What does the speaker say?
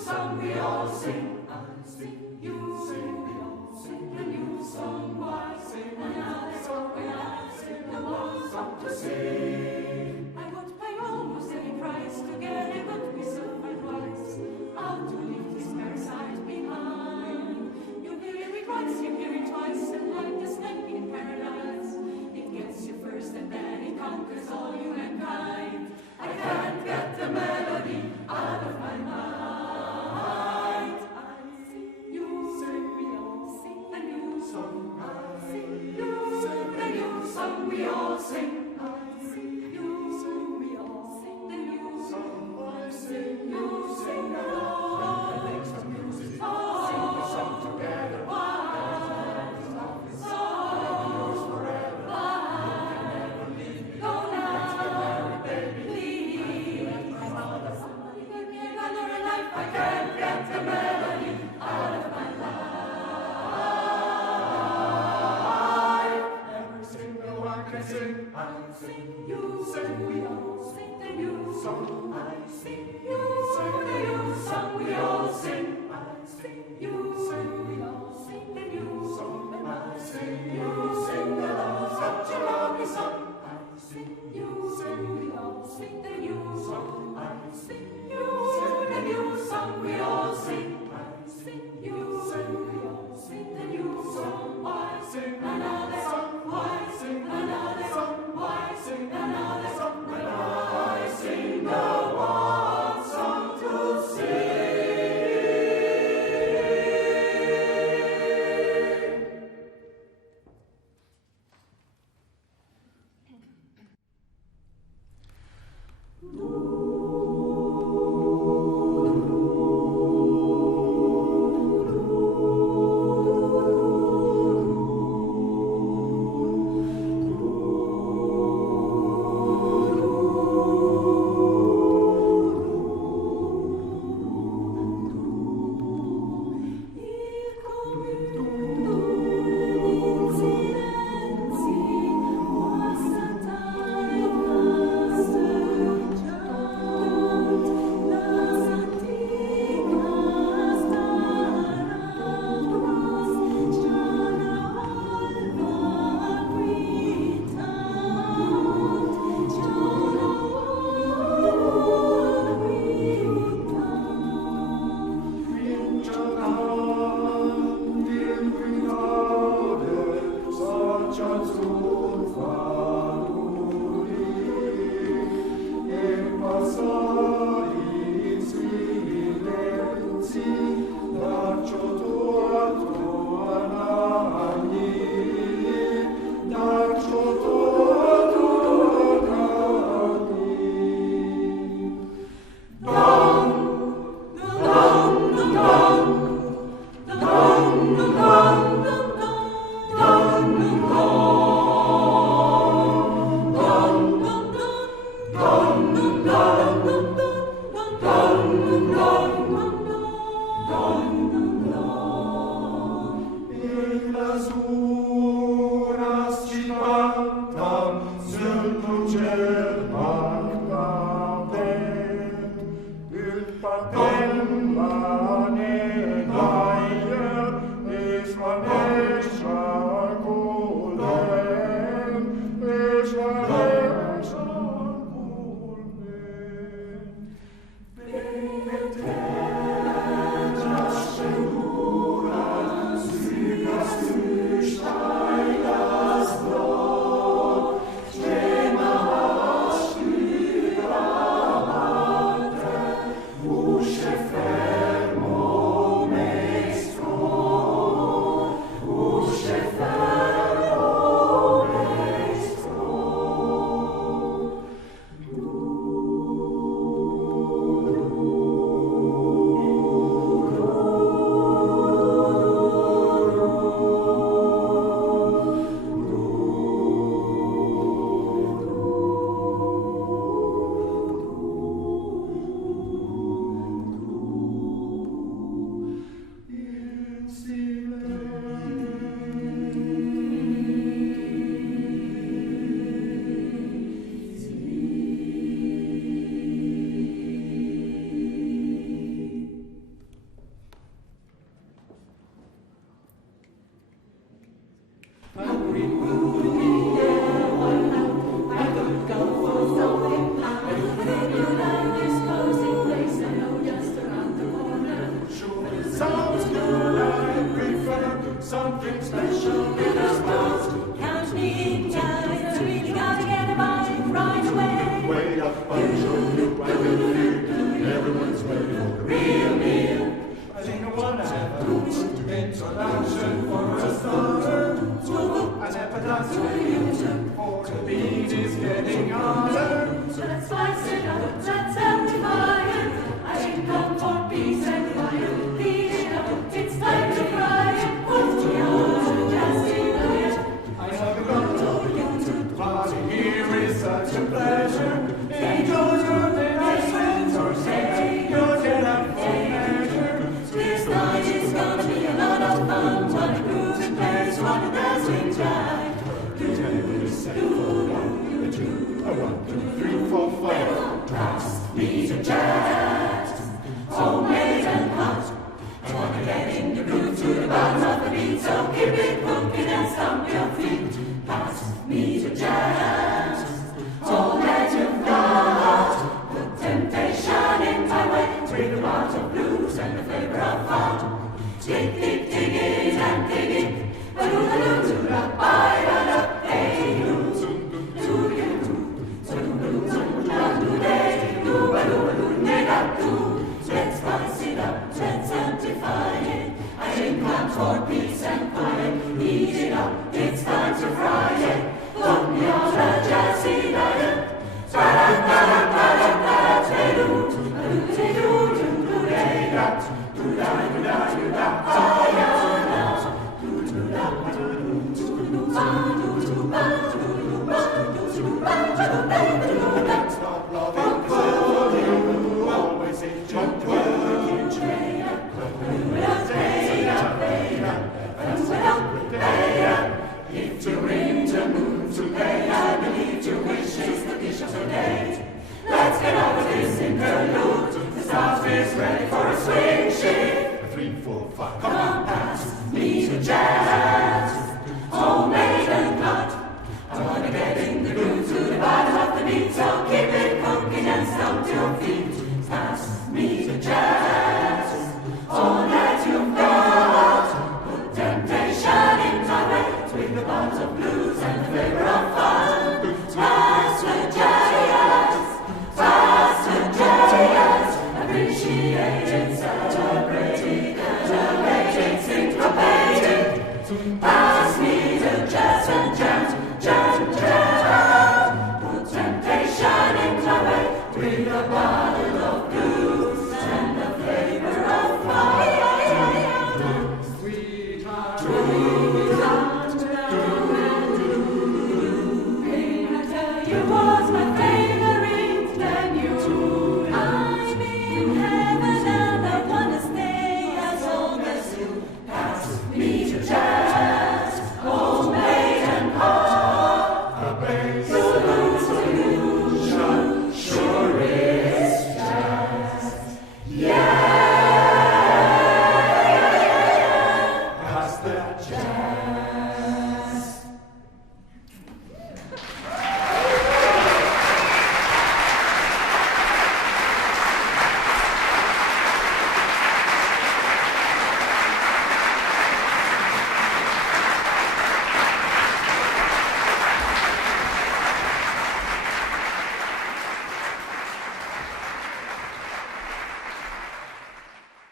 Sing, we all sing, I sing, you sing, we all sing you, sing we all, sing the new song. I sing you, sing the new song. We all sing. I sing you, sing we all, sing the new song. And I sing you, sing the love, such a lovely song. I sing you, sing we all, sing the new song. I sing you, sing the new song. We all sing. I sing you, sing we all, sing the new song. I sing another song. I sing another song. I sing another song. And I sing the one song to sing. Something special with us both. Count me in, guys. I really gotta get a bite right away. Way up on show, I will feel everyone's ready for the real meal. I think I wanna have a introduction for a starter. An appetizer for the beat is getting harder. Let's spice it up, let's amplify it. I didn't come for peace and quiet. Heat it up, it's time to fry it. What's the odds? Just enjoy it. I have begun to party here is such a pleasure. Enjoy your day, my friends, or say you'll get up for measure. This night is gonna be a lot of fun. What a groovy place, what a dazzling jive. jazz. Homemade and hot. I wanna get in the groove to the bottom of the beat, so keep it cooking and stomp your feet. Pass me the jazz. All that you've got. Put temptation in my way. Bring the heart of blues and the flavor of fun. Dig, dig, dig it and dig it. Let's spice it up, let's amplify it. I drink one for peace and quiet. Heat it up, it's time to fry it. Put me on a jazzy diet. Always enjoy working trader. If to ring, to move, to pay, I believe to wish is the dish of the day. Let's get over this interlude. The staff is ready for a swing shift. 3, 4, 5.